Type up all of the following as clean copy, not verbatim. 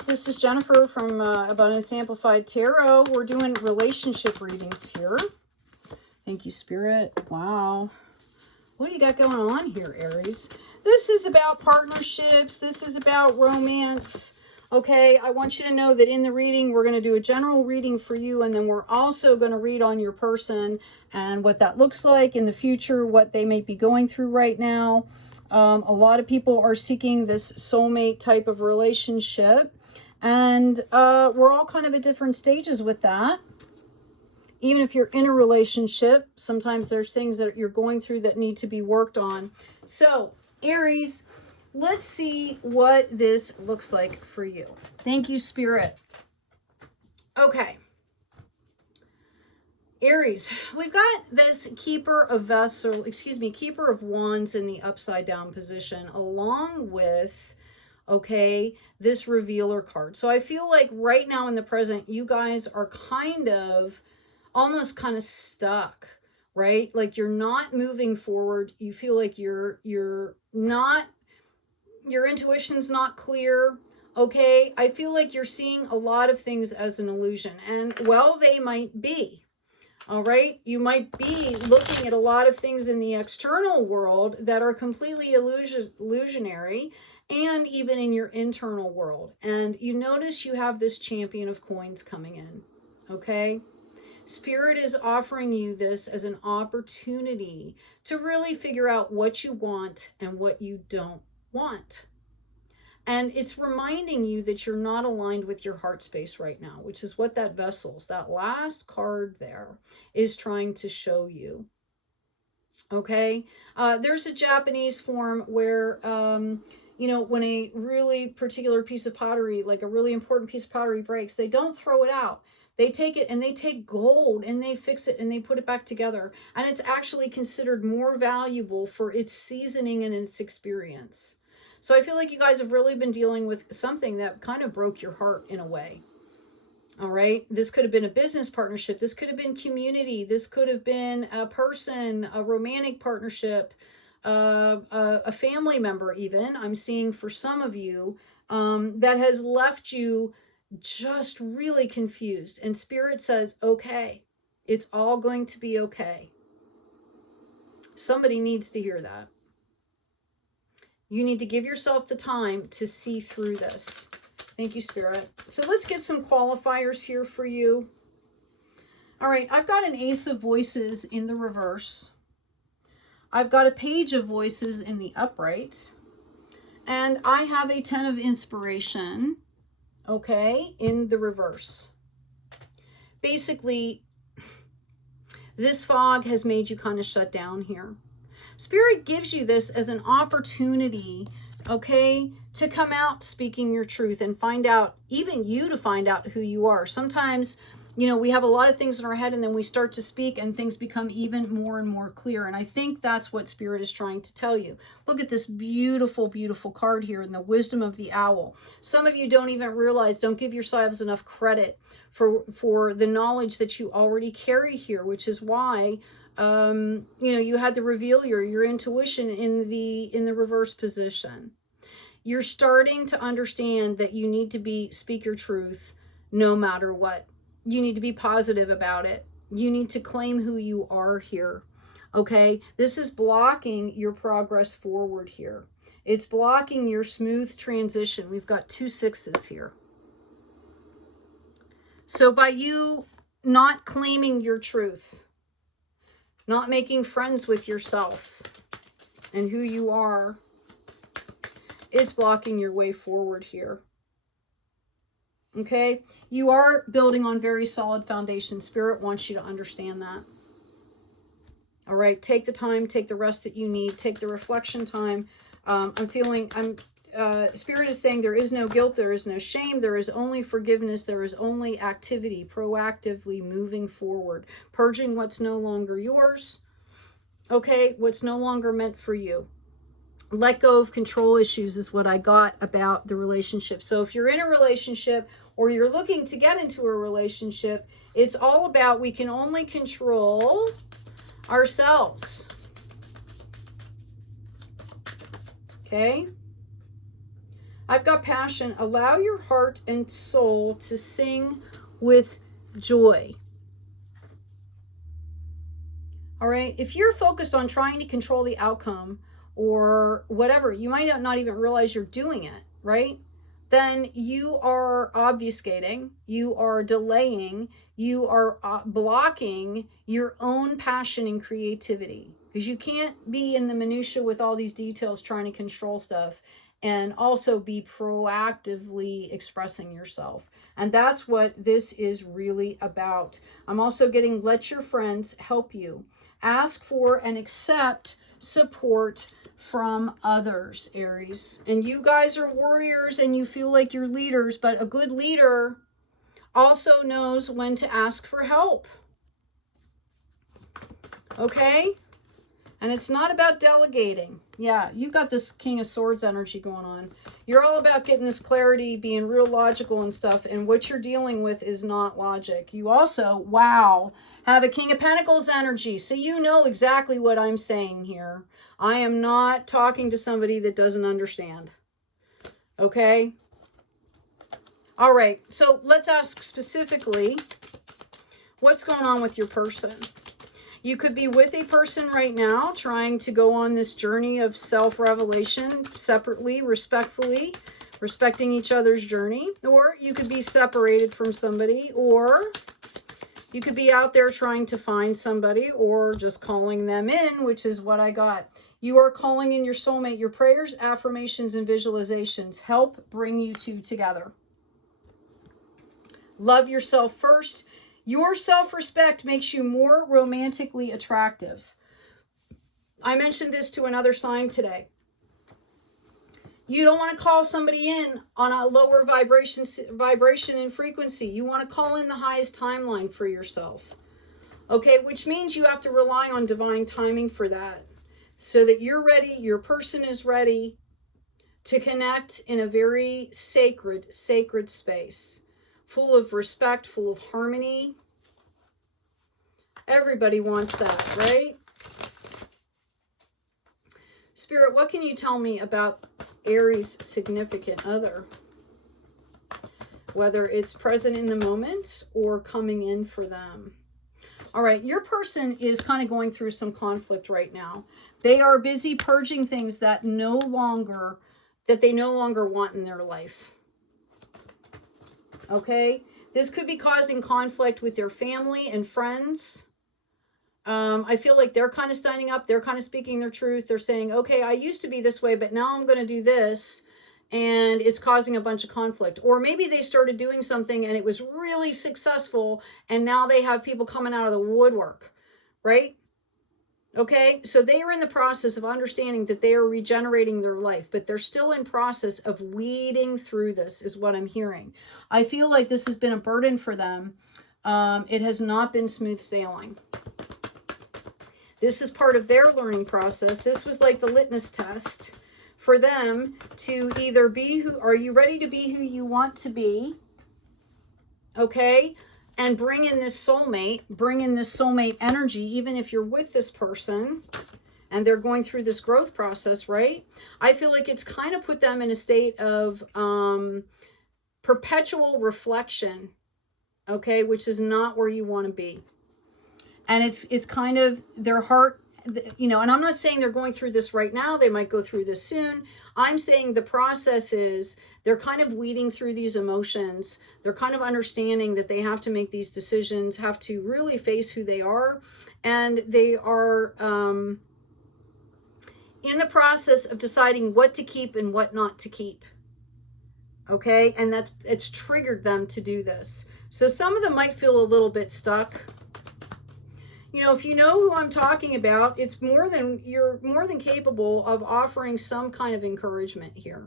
Aries, this is Jennifer from Abundance Amplified Tarot. We're doing relationship readings here. Thank you, Spirit. Wow. What do you got going on here, Aries? This is about partnerships. This is about romance. Okay, I want you to know that in the reading, we're going to do a general reading for you, and then we're also going to read on your person and what that looks like in the future, what they may be going through right now. A lot of people are seeking this soulmate type of relationship, and we're all kind of at different stages with that. Even if you're in a relationship, sometimes there's things that you're going through that need to be worked on. So, Aries, let's see what this looks like for you. Thank you, Spirit. Okay. Aries, we've got this Keeper of Keeper of Wands in the upside down position, along with, okay, this Revealer card. So I feel like right now in the present, you guys are almost kind of stuck, right? Like you're not moving forward. You feel like your intuition's not clear. Okay, I feel like you're seeing a lot of things as an illusion, and well, they might be. All right, you might be looking at a lot of things in the external world that are completely illusionary, and even in your internal world. And you notice you have this Champion of Coins coming in. Okay, Spirit is offering you this as an opportunity to really figure out what you want and what you don't want. And it's reminding you that you're not aligned with your heart space right now, which is what that Vessels, that last card there, is trying to show you. Okay? There's a Japanese form where, you know, when a really particular piece of pottery, like a really important piece of pottery breaks, they don't throw it out. They take it and they take gold and they fix it and they put it back together. And it's actually considered more valuable for its seasoning and its experience. So I feel like you guys have really been dealing with something that kind of broke your heart in a way. All right. This could have been a business partnership. This could have been community. This could have been a person, a romantic partnership, a family member even. I'm seeing for some of you that has left you just really confused. And Spirit says, okay, it's all going to be okay. Somebody needs to hear that. You need to give yourself the time to see through this. Thank you, Spirit. So let's get some qualifiers here for you. All right, I've got an Ace of Voices in the reverse. I've got a Page of Voices in the upright. And I have a 10 of Inspiration, okay, in the reverse. Basically, this fog has made you kind of shut down here. Spirit gives you this as an opportunity, okay, to come out speaking your truth and find out, even you to find out who you are. Sometimes, you know, we have a lot of things in our head and then we start to speak and things become even more and more clear. And I think that's what Spirit is trying to tell you. Look at this beautiful, beautiful card here in the Wisdom of the Owl. Some of you don't even realize, don't give yourselves enough credit for the knowledge that you already carry here, which is why you know, you had the Revealer, your intuition in the reverse position. You're starting to understand that you need to speak your truth no matter what. You need to be positive about it. You need to claim who you are here. Okay, this is blocking your progress forward here. It's blocking your smooth transition. We've got 2 6s here. So by you not claiming your truth, not making friends with yourself and who you are, it's blocking your way forward here. Okay? You are building on very solid foundation. Spirit wants you to understand that. All right? Take the time, take the rest that you need, take the reflection time. Spirit is saying there is no guilt, there is no shame, there is only forgiveness, there is only activity, proactively moving forward, purging what's no longer yours, okay, what's no longer meant for you. Let go of control issues is what I got about the relationship. So if you're in a relationship or you're looking to get into a relationship, it's all about we can only control ourselves. Okay? I've got passion. Allow your heart and soul to sing with joy. All right. If you're focused on trying to control the outcome or whatever, you might not even realize you're doing it, right? Then you are obfuscating, you are delaying, you are blocking your own passion and creativity, because you can't be in the minutia with all these details trying to control stuff and also be proactively expressing yourself. And that's what this is really about. I'm also getting, let your friends help you. Ask for and accept support from others, Aries. And you guys are warriors and you feel like you're leaders, but a good leader also knows when to ask for help. Okay? And it's not about delegating. Yeah, you've got this King of Swords energy going on. You're all about getting this clarity, being real logical and stuff, and what you're dealing with is not logic. You also, wow, have a King of Pentacles energy, so you know exactly what I'm saying here. I am not talking to somebody that doesn't understand. Okay? All right, so let's ask specifically, what's going on with your person? You could be with a person right now trying to go on this journey of self-revelation separately, respectfully, respecting each other's journey. Or you could be separated from somebody, or you could be out there trying to find somebody, or just calling them in, which is what I got. You are calling in your soulmate. Your prayers, affirmations, and visualizations help bring you two together. Love yourself first. Your self-respect makes you more romantically attractive. I mentioned this to another sign today. You don't want to call somebody in on a lower vibration and frequency. You want to call in the highest timeline for yourself. Okay, which means you have to rely on divine timing for that, so that you're ready, your person is ready to connect in a very sacred space, full of respect, full of harmony. Everybody wants that, right? Spirit, what can you tell me about Aries' significant other? Whether it's present in the moment or coming in for them. All right, your person is kind of going through some conflict right now. They are busy purging things that they no longer want in their life. Okay? This could be causing conflict with their family and friends. I feel like they're kind of standing up. They're kind of speaking their truth. They're saying, okay, I used to be this way, but now I'm going to do this. And it's causing a bunch of conflict. Or maybe they started doing something and it was really successful, and now they have people coming out of the woodwork, right? Okay, so they are in the process of understanding that they are regenerating their life, but they're still in process of weeding through this, is what I'm hearing. I feel like this has been a burden for them. It has not been smooth sailing. This is part of their learning process. This was like the litmus test for them to either be who, are you ready to be who you want to be? Okay. And bring in this soulmate energy, even if you're with this person and they're going through this growth process, right? I feel like it's kind of put them in a state of perpetual reflection, okay, which is not where you want to be. And it's kind of their heart, you know, and I'm not saying they're going through this right now. They might go through this soon. I'm saying the process is they're kind of weeding through these emotions. They're kind of understanding that they have to make these decisions, have to really face who they are. And they are in the process of deciding what to keep and what not to keep. Okay. And it's triggered them to do this. So some of them might feel a little bit stuck. You know, if you know who I'm talking about, you're more than capable of offering some kind of encouragement here.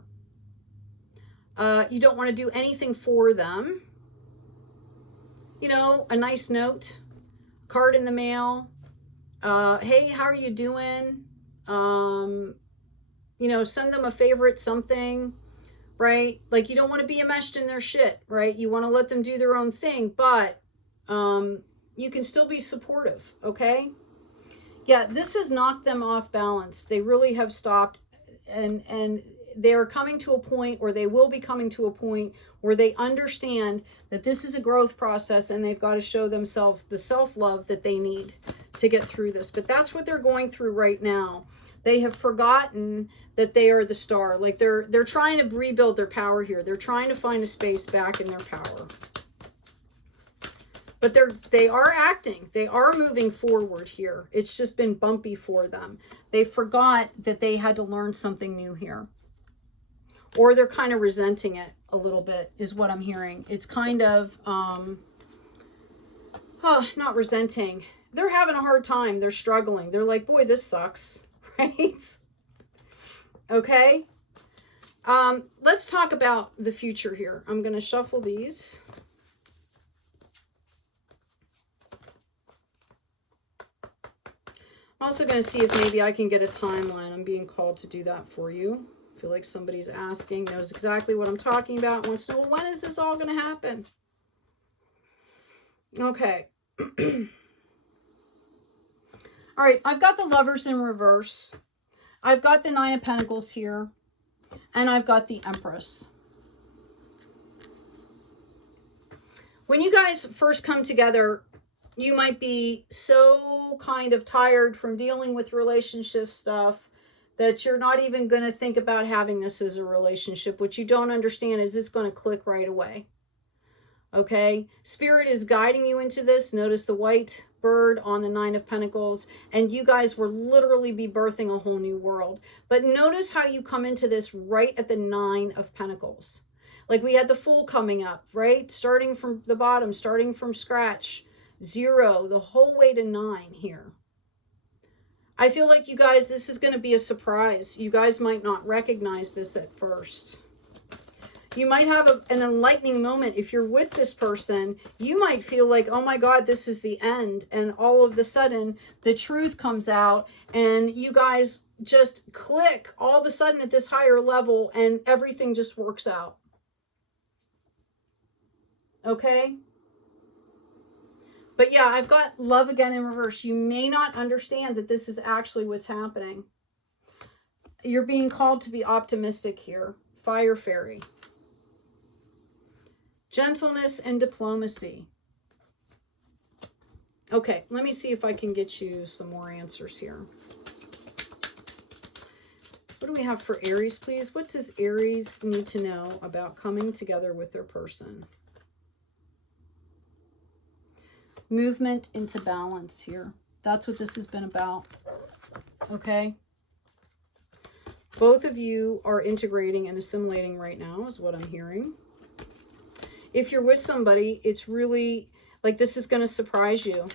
You don't want to do anything for them. You know, a nice note, card in the mail. Hey, how are you doing? You know, send them a favorite something, right? Like, you don't want to be enmeshed in their shit, right? You want to let them do their own thing, but you can still be supportive, okay? Yeah, this has knocked them off balance. They really have stopped, and they're coming to a point, or they will be coming to a point where they understand that this is a growth process and they've got to show themselves the self-love that they need to get through this. But that's what they're going through right now. They have forgotten that they are the star. Like they're trying to rebuild their power here. They're trying to find a space back in their power. But they are acting. They are moving forward here. It's just been bumpy for them. They forgot that they had to learn something new here. Or they're kind of resenting it a little bit, is what I'm hearing. It's kind of, not resenting. They're having a hard time. They're struggling. They're like, boy, this sucks, right? Okay. Let's talk about the future here. I'm going to shuffle these. I'm also going to see if maybe I can get a timeline. I'm being called to do that for you. I feel like somebody's asking, knows exactly what I'm talking about, wants to know, well, when is this all going to happen? Okay. All right, I've got the Lovers in reverse. I've got the Nine of Pentacles here. And I've got the Empress. When you guys first come together, you might be so kind of tired from dealing with relationship stuff that you're not even going to think about having this as a relationship. What you don't understand is it's going to click right away. Okay? Spirit is guiding you into this. Notice the white bird on the Nine of Pentacles. And you guys will literally be birthing a whole new world. But notice how you come into this right at the Nine of Pentacles. Like we had the Fool coming up, right? Starting from the bottom, starting from scratch. 0, the whole way to 9 here. I feel like you guys, this is going to be a surprise. You guys might not recognize this at first. You might have an enlightening moment. If you're with this person, you might feel like, oh my God, this is the end. And all of a sudden, the truth comes out and you guys just click all of a sudden at this higher level and everything just works out. Okay? But yeah, I've got love again in reverse. You may not understand that this is actually what's happening. You're being called to be optimistic here. Fire Fairy. Gentleness and diplomacy. Okay, let me see if I can get you some more answers here. What do we have for Aries, please? What does Aries need to know about coming together with their person? Movement into balance here. That's what this has been about. Okay? Both of you are integrating and assimilating right now is what I'm hearing. If you're with somebody, it's really like this is going to surprise you.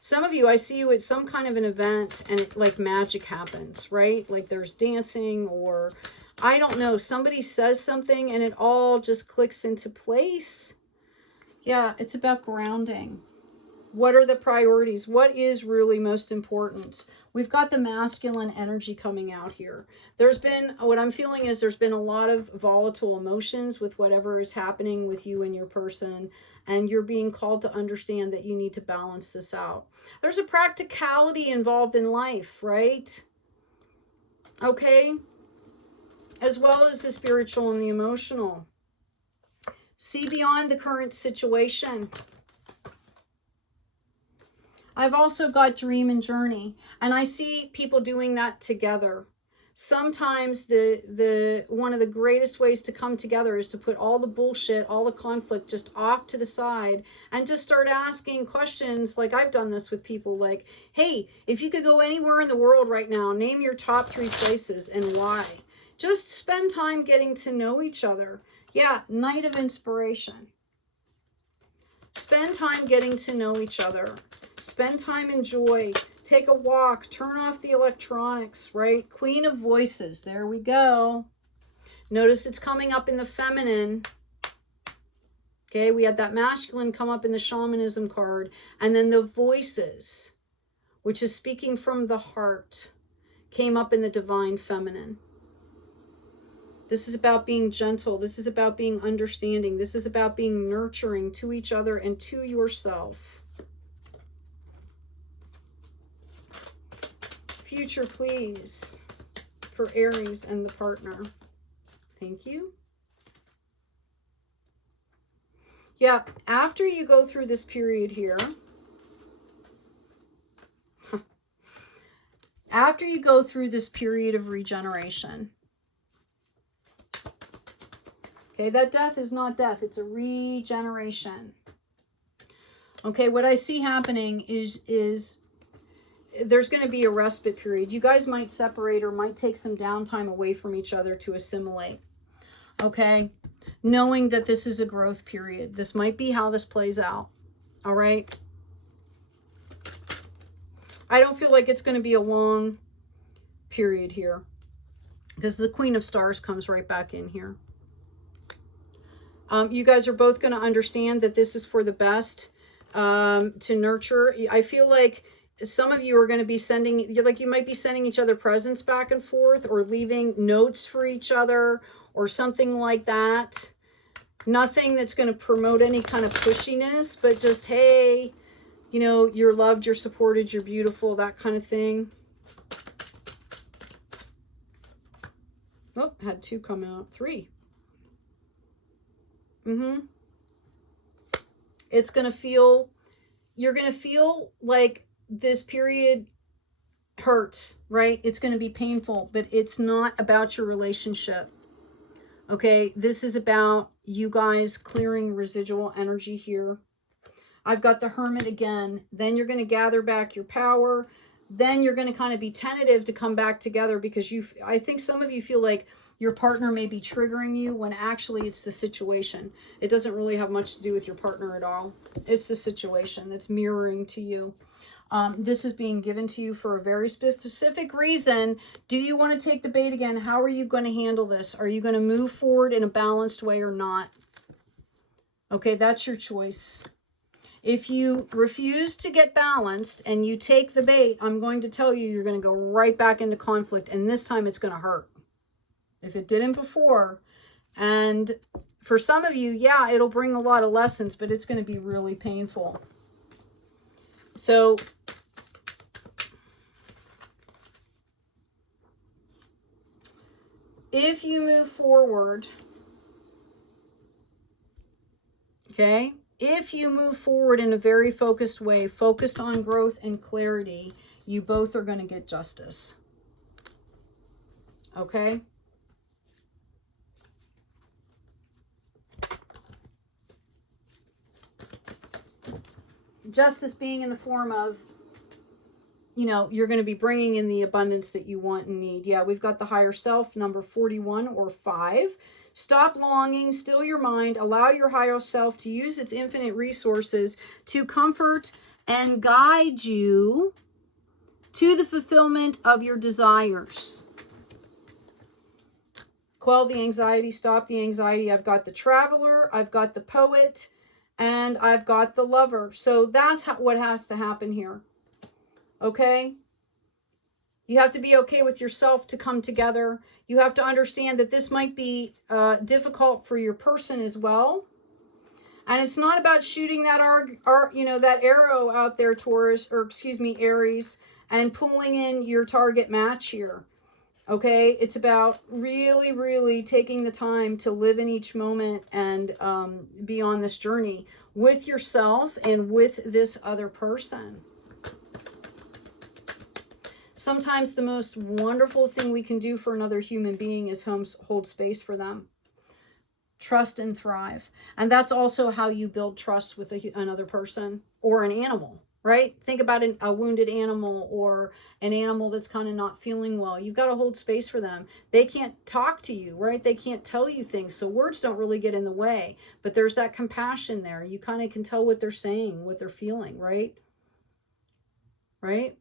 Some of you, I see you at some kind of an event and it, like magic happens, right? Like there's dancing or I don't know. Somebody says something and it all just clicks into place. Yeah, it's about grounding. What are the priorities? What is really most important? We've got the masculine energy coming out here. There's been, what I'm feeling is there's been a lot of volatile emotions with whatever is happening with you and your person. And you're being called to understand that you need to balance this out. There's a practicality involved in life, right? Okay? As well as the spiritual and the emotional. See beyond the current situation. I've also got dream and journey, and I see people doing that together. Sometimes one of the greatest ways to come together is to put all the bullshit, all the conflict just off to the side and just start asking questions. Like I've done this with people like, hey, if you could go anywhere in the world right now, name your top 3 places and why. Just spend time getting to know each other. Yeah, night of inspiration. Spend time getting to know each other. Spend time in joy. Take a walk. Turn off the electronics, right? Queen of Voices. There we go. Notice it's coming up in the feminine. Okay, we had that masculine come up in the shamanism card. And then the voices, which is speaking from the heart, came up in the divine feminine. This is about being gentle. This is about being understanding. This is about being nurturing to each other and to yourself. Future, please. for Aries and the partner. Thank you. Yeah, after you go through this period here, after you go through this period of regeneration, okay, that death is not death, it's a regeneration. Okay, what I see happening is there's going to be a respite period. You guys might separate or might take some downtime away from each other to assimilate. Okay, knowing that this is a growth period. This might be how this plays out. All right. I don't feel like it's going to be a long period here because the Queen of Stars comes right back in here. You guys are both going to understand that this is for the best, to nurture. I feel like some of you are going to be sending, you might be sending each other presents back and forth or leaving notes for each other or something like that. Nothing that's going to promote any kind of pushiness, but just, hey, you know, you're loved, you're supported, you're beautiful, that kind of thing. Oh, had 2 come out. 3. It's going to feel, you're going to feel like this period hurts, right? It's going to be painful, but it's not about your relationship. Okay, this is about you guys clearing residual energy here. I've got the Hermit again. Then you're going to gather back your power. Then you're going to kind of be tentative to come back together because I think some of you feel like your partner may be triggering you when actually it's the situation. It doesn't really have much to do with your partner at all. It's the situation that's mirroring to you. This is being given to you for a very specific reason. Do you want to take the bait again? How are you going to handle this? Are you going to move forward in a balanced way or not? Okay, that's your choice. If you refuse to get balanced and you take the bait, I'm going to tell you, you're going to go right back into conflict. And this time it's going to hurt. If it didn't before. And for some of you, yeah, it'll bring a lot of lessons, but it's going to be really painful. So if you move forward, okay, if you move forward in a very focused way, focused on growth and clarity, you both are going to get justice. Okay? Justice being in the form of, you know, you're going to be bringing in the abundance that you want and need. Yeah, we've got the higher self, number 41 or 5. Stop longing, still your mind, allow your higher self to use its infinite resources to comfort and guide you to the fulfillment of your desires. Quell the anxiety, stop the anxiety. I've got the Traveler, I've got the Poet, and I've got the Lover. So that's what has to happen here. Okay? You have to be okay with yourself to come together. You have to understand that this might be difficult for your person as well. And it's not about shooting that that arrow out there, Taurus, or excuse me, Aries, and pulling in your target match here. Okay? It's about really, really taking the time to live in each moment and be on this journey with yourself and with this other person. Sometimes the most wonderful thing we can do for another human being is hold space for them. Trust and thrive. And that's also how you build trust with another person or an animal, right? Think about a wounded animal or an animal that's kind of not feeling well. You've got to hold space for them. They can't talk to you, right? They can't tell you things. So words don't really get in the way. But there's that compassion there. You kind of can tell what they're saying, what they're feeling, right? Right?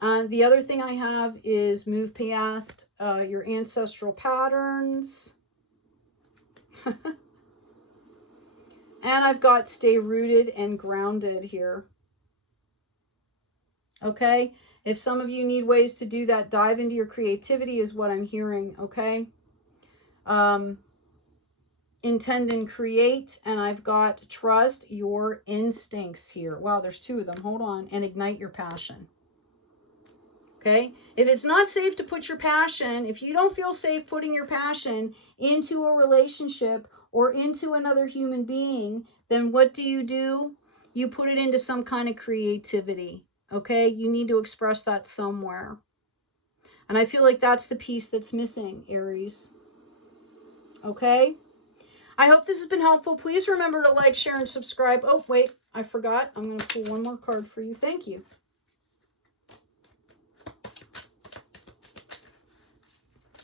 The other thing I have is move past your ancestral patterns. And I've got stay rooted and grounded here. Okay? If some of you need ways to do that, dive into your creativity is what I'm hearing, okay? Intend and create, and I've got trust your instincts here. Wow, there's 2 of them. Hold on. And ignite your passion. Okay? If it's not safe to put your passion, if you don't feel safe putting your passion into a relationship or into another human being, then what do? You put it into some kind of creativity. Okay? You need to express that somewhere. And I feel like that's the piece that's missing, Aries. Okay? I hope this has been helpful. Please remember to like, share, and subscribe. Oh, wait, I forgot. I'm going to pull one more card for you. Thank you.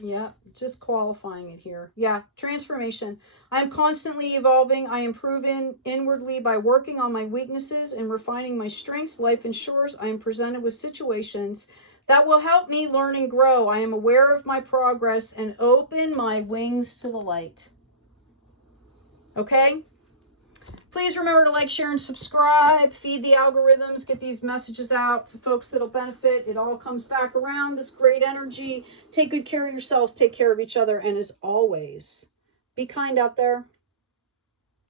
Yeah, just qualifying it here. Yeah, transformation. I am constantly evolving. I improve inwardly by working on my weaknesses and refining my strengths. Life ensures I am presented with situations that will help me learn and grow. I am aware of my progress and open my wings to the light. Okay? Please remember to like, share, and subscribe. Feed the algorithms. Get these messages out to folks that'll benefit. It all comes back around. This great energy. Take good care of yourselves. Take care of each other. And as always, be kind out there.